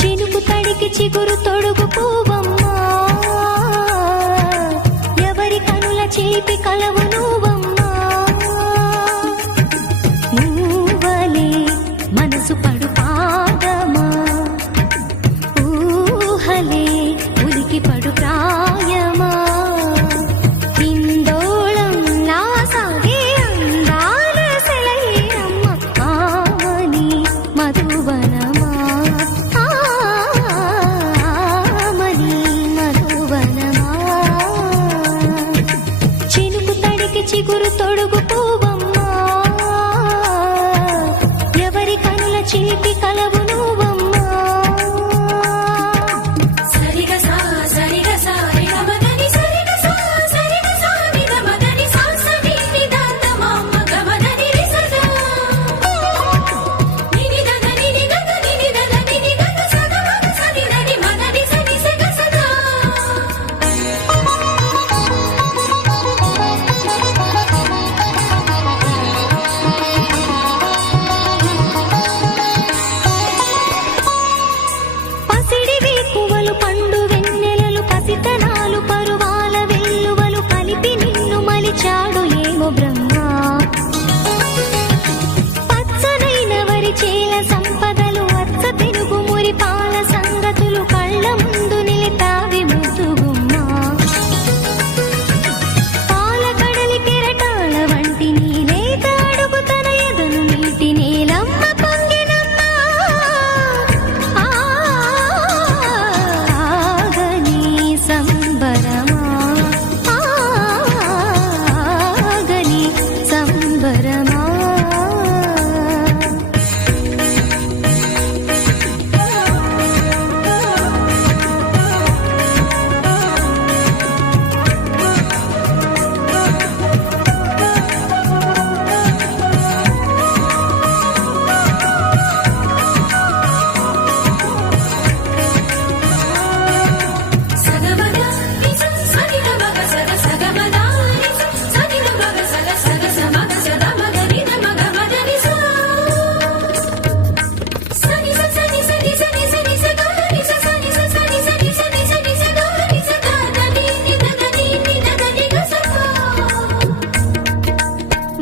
చినుకు తడికి చిగురు తొడుగు పువ్వమ్మా, ఎవరి కనుల చిలిపి కలవు నువ్వమ్మా. నువ్వలే మనసు పడు పాదమా, ఊహలే ఉలికి పడు ప్రాయమా. హిందోళం నా సాగే అందాల సెలయేరమ్మ, ఆమని మధువనమా, ఆమని మధువనమా. చినుకు తడికి చిగురు తొడుగు పువ్వమ్మా, ఎవరి కనుల చిలిపి కలవు నువ్వమ్మా. సరిగ సా సరిగ సా రిగ మదని సరిగ సా సరిగ సా నిద మదని సా సని నిదాత మమ్మ గమదని రిసదా నిని దదని నిగద నిని దదని నిగద సద మగ సని దని మదని సని సగ సదా. పసిడి వేకువలు పండు వెన్నెలలు పసితనాలు పరువాల వెల్లువలు కలిపి నిన్ను మలిచాడు ఏమో బ్రహ్మ. పచ్చనైన వరి చేల సంపదలు అచ్చ తెలుగు మురి పాల సంగతులు కళ్ళ ముందు నిలితావి ముద్దుగుమ్మ. పాల కడలి కెరటాల వంటి నీ లేత అడుగు తన ఎదను నీటి నీలమ్మ పొంగినమ్మ. ఆగని సంబరమా, ఆగని సంబరమా. సగమద నిస సని మగ సగ సగమద నిస సని మగ సగ సగ సమగ సద మగ నిద మగ మదని సా సని స సని సని సని సని స గ ని స సని స సని సని సని సని స గ ని స ద దని నిద దని నిద దని గ స పా.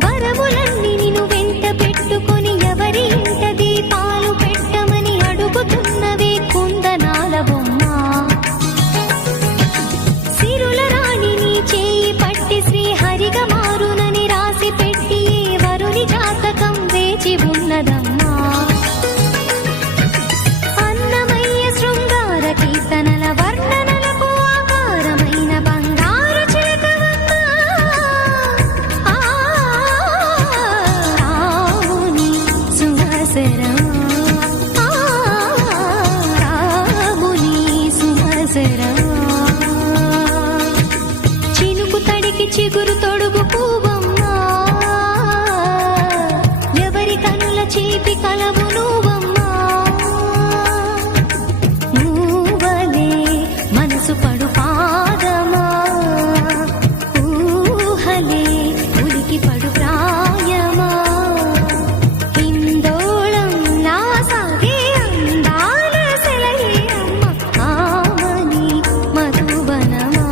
వరములన్నీ నిన్ను వెంట పెట్టుకొని ఎవరి ఇంట దీపాలు పెట్టమని అడుగుతున్నవే కుందనాల బొమ్మ. సిరుల రాణి నీ చేయి పట్టి శ్రీహరిగా మారునని రాసి పెట్టి ఏ వరుని జాతకం వేచి ఉన్నదమ్మా. అన్నమయ్య శృంగార కీర్తనల వర్ణనలకు ఆకారమైన బంగారు చిలకవమ్మా. రాముని సుమసరమా, రాముని సుమసరమా. చినుకు తడికి చిగురు తొడుగు పువ్వమ్మా, ఎవరి కనుల చిలిపి కలవు నువ్వమ్మా. నువ్వలే మనసు పడు పాదమా, ఊహలే ఉలికి పడు ప్రాయమా. హిందోళం నా సాగే అందాల సెలయేరమ్మ, ఆమని మధువనమా,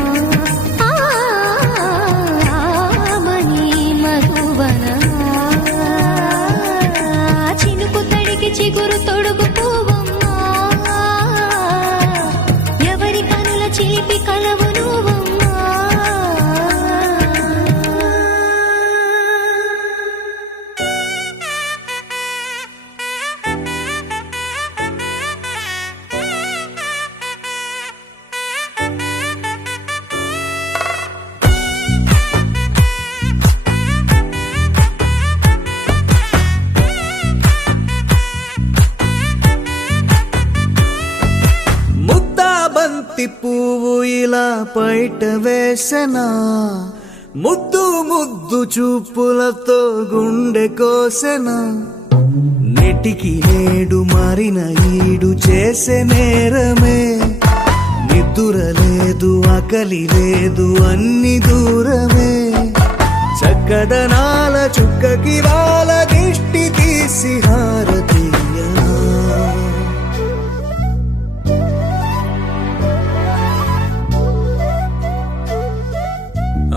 ఆమని మధువనమా. చినుకు తడికి చిగురు తొడుగు పువ్వమ్మా, ఎవరి కనుల చిలిపి కలవు నువ్వమ్మా. బంతి పువ్వు ఇలా పైట వేసెనా, ముద్దు ముద్దు చూపులతో గుండె కోసెనా. నేటికి నేడు మారిన ఈడు చేసే నేరమే. నిద్దుర లేదు ఆకలి లేదు అన్ని దూరమే. చక్కదనాల చుక్కకి వాళ్ళ దిష్టి తీసి హారతీయనా.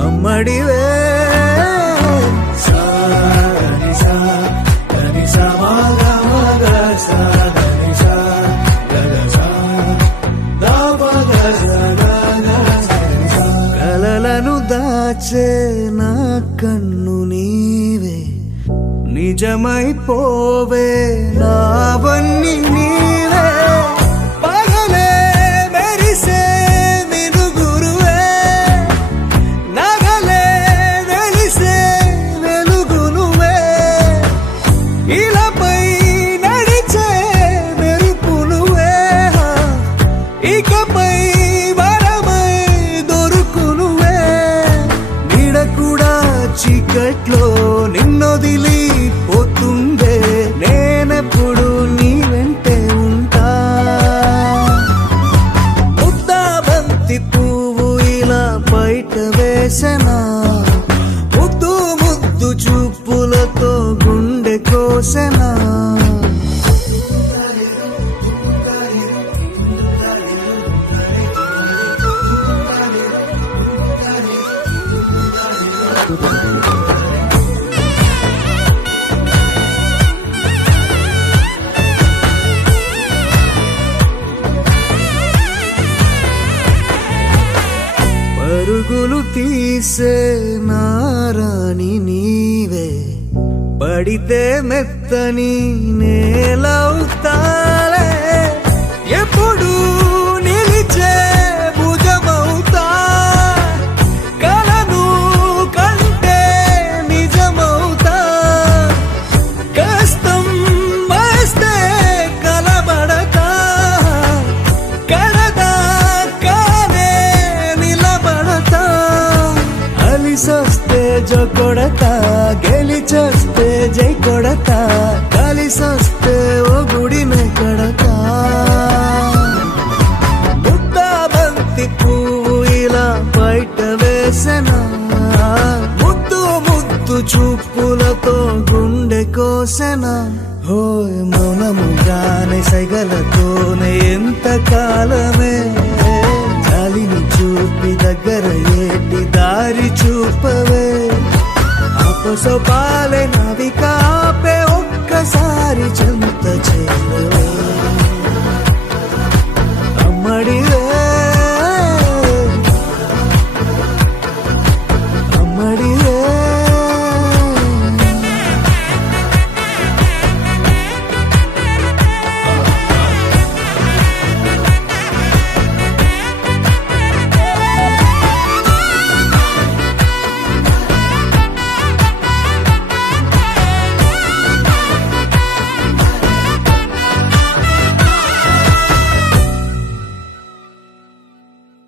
అమ్మడివే కలలను దాచే నా కన్ను నీవే, నిజమైపోవే నావన్నీ నీవే. పగలే మెరిసే మినుగురువే, నగలే వెలిసే వెలుగు నువ్వే. ఇలాపై నడిచే మెరుపు నువ్వే, ఇకపై వరమై దొరుకు నువ్వే. నీడ కూడా చీకట్లో నిన్నొదిలి పోతుందే, నేనెప్పుడు నీ వెంటే ఉంటా. ముద్దా బంతి పువ్వు ఇలా బయట వేసెనా, ముద్దు ముద్దు చూపులతో గుండె కోసెనా. పరుగులు తీసే నారాణి నీవే, పడితే మెత్తని నేలవుతాలే. ఎప్పుడు నిలిచే భుజమవుతా, కలను కంటే నిజమవుతా. కష్టం వస్తే కలబడతా, కడదాకానే నిలబడతా. అలిసొస్తే జో కొడతా, గెలిచొస్తే జై కొడతా. కలిసొస్తే ఓ గుడినే కడతా. ముద్దా బంతి పువ్వు ఇలా బయట వేసెనా, ముద్దు ముద్దు చూపులతో గుండె కోసెనా. హోయ్ మౌనముగానే సైగలతోనే ఎంత కాలమే, జాలిని చూపి దగ్గర ఏటి దారి చూపవే. అపసొపాలే నవికాపే ఒక్కసారి